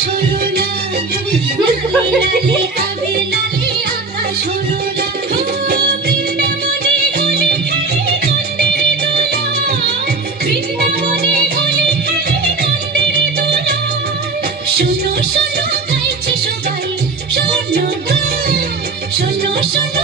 হলো না, লালে আবে লালে আকাশ হলো না। বৃন্দাবনে হোলি খেলে নন্দের দোলায়, বৃন্দাবনে হোলি খেলে নন্দের দোলায়। শোনো শোনো গাইছে সবাই স্বর্ণগান, শোনো শোনো